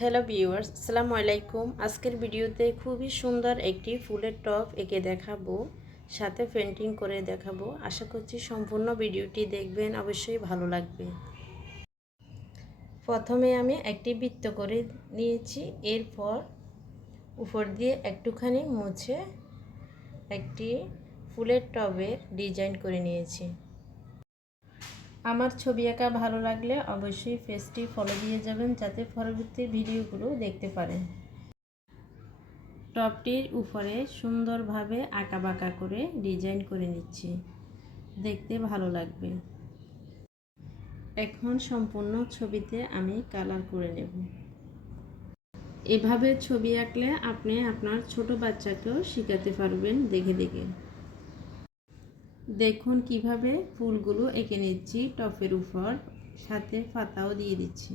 Hello viewers, আসসালামু আলাইকুম। আজকের ভিডিওতে খুবই সুন্দর একটি ফুলের টব এঁকে দেখাবো, সাথে পেন্টিং করে দেখাবো। আশা করছি সম্পূর্ণ ভিডিওটি দেখবেন, অবশ্যই ভালো লাগবে। প্রথমে আমি একটি বৃত্ত করে নিয়েছি, এরপর উপর দিয়ে একটুখানি মুছে একটি ফুলের টবের ডিজাইন করে নিয়েছি। আমার ছবি আঁকা ভালো লাগলে অবশ্যই পেজটি ফলো দিয়ে যাবেন, যাতে পরবর্তী ভিডিওগুলো দেখতে পারেন। টবটির উপরে সুন্দরভাবে আঁকাবাঁকা করে ডিজাইন করে নিচ্ছি, দেখতে ভালো লাগবে। এখন সম্পূর্ণ ছবিতে আমি কালার করে নেব। এভাবে ছবি আঁকলে আপনি আপনার ছোট বাচ্চাকেও শেখাতে পারবেন দেখে দেখে। দেখুন কিভাবে ফুলগুলো এঁকে নিচ্ছি টবের উপর, সাথে পাতাও দিয়ে দিচ্ছি।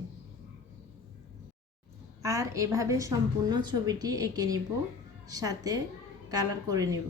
আর এভাবে সম্পূর্ণ ছবিটি এঁকে নিব, সাথে কালার করে নেব।